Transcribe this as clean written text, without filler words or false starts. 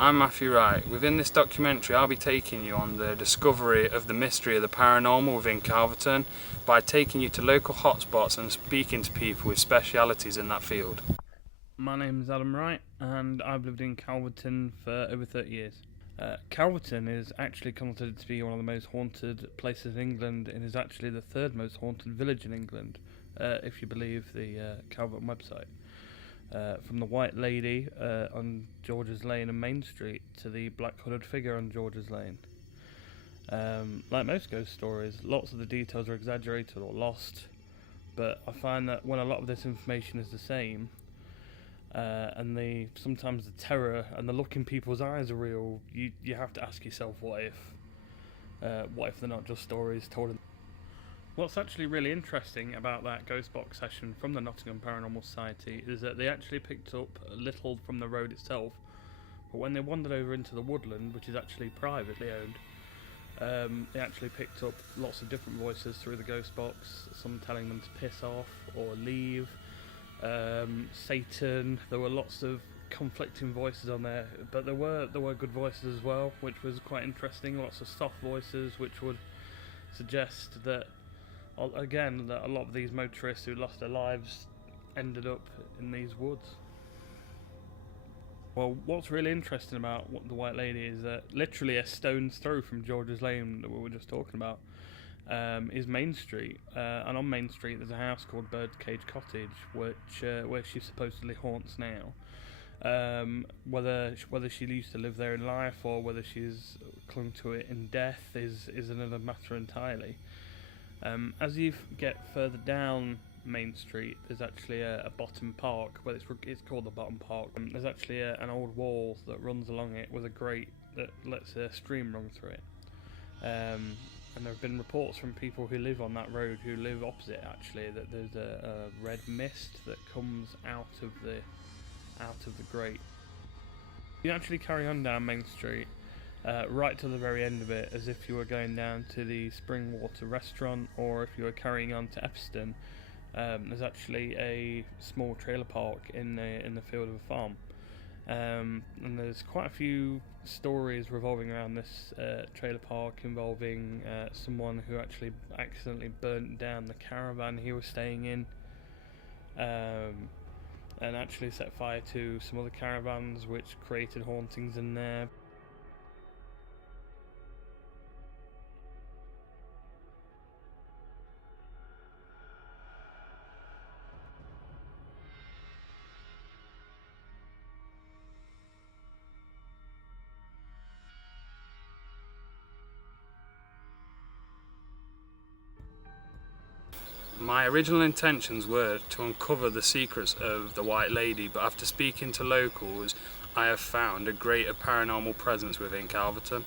I'm Matthew Wright. Within this documentary I'll be taking you on the discovery of the mystery of the paranormal within Calverton by taking you to local hotspots and speaking to people with specialities in that field. My name is Adam Wright and I've lived in Calverton for over 30 years. Calverton is actually considered to be one of the most haunted places in England and is actually the third most haunted village in England, if you believe the Calverton website. From the White Lady on George's Lane and Main Street to the Black Hooded Figure on George's Lane. Like most ghost stories, lots of the details are exaggerated or lost, but I find that when a lot of this information is the same, and sometimes the terror and the look in people's eyes are real, you have to ask yourself, what if they're not just stories told in... What's actually really interesting about that ghost box session from the Nottingham Paranormal Society is that they actually picked up a little from the road itself, but when they wandered over into the woodland, which is actually privately owned, they actually picked up lots of different voices through the ghost box, some telling them to piss off or leave, Satan. There were lots of conflicting voices on there, but there were good voices as well, which was quite interesting. Lots of soft voices which would suggest that, again, that a lot of these motorists who lost their lives ended up in these woods. Well, what's really interesting about the White Lady is that literally a stone's throw from George's Lane that we were just talking about is Main Street, and on Main Street there's a house called Birdcage Cottage, where she supposedly haunts now. Whether she used to live there in life or whether she's clung to it in death is another matter entirely. As you get further down Main Street, there's actually a bottom park, but it's called the Bottom Park. There's actually an old wall that runs along it with a grate that lets a stream run through it. And there have been reports from people who live on that road, who live opposite actually, that there's a red mist that comes out of the grate. You actually carry on down Main Street, right to the very end of it, as if you were going down to the Springwater restaurant, or if you were carrying on to Epsom. There's actually a small trailer park in the field of a farm, and there's quite a few stories revolving around this trailer park involving someone who actually accidentally burnt down the caravan he was staying in, and actually set fire to some other caravans, which created hauntings in there. My original intentions were to uncover the secrets of the White Lady, but after speaking to locals I have found a greater paranormal presence within Calverton.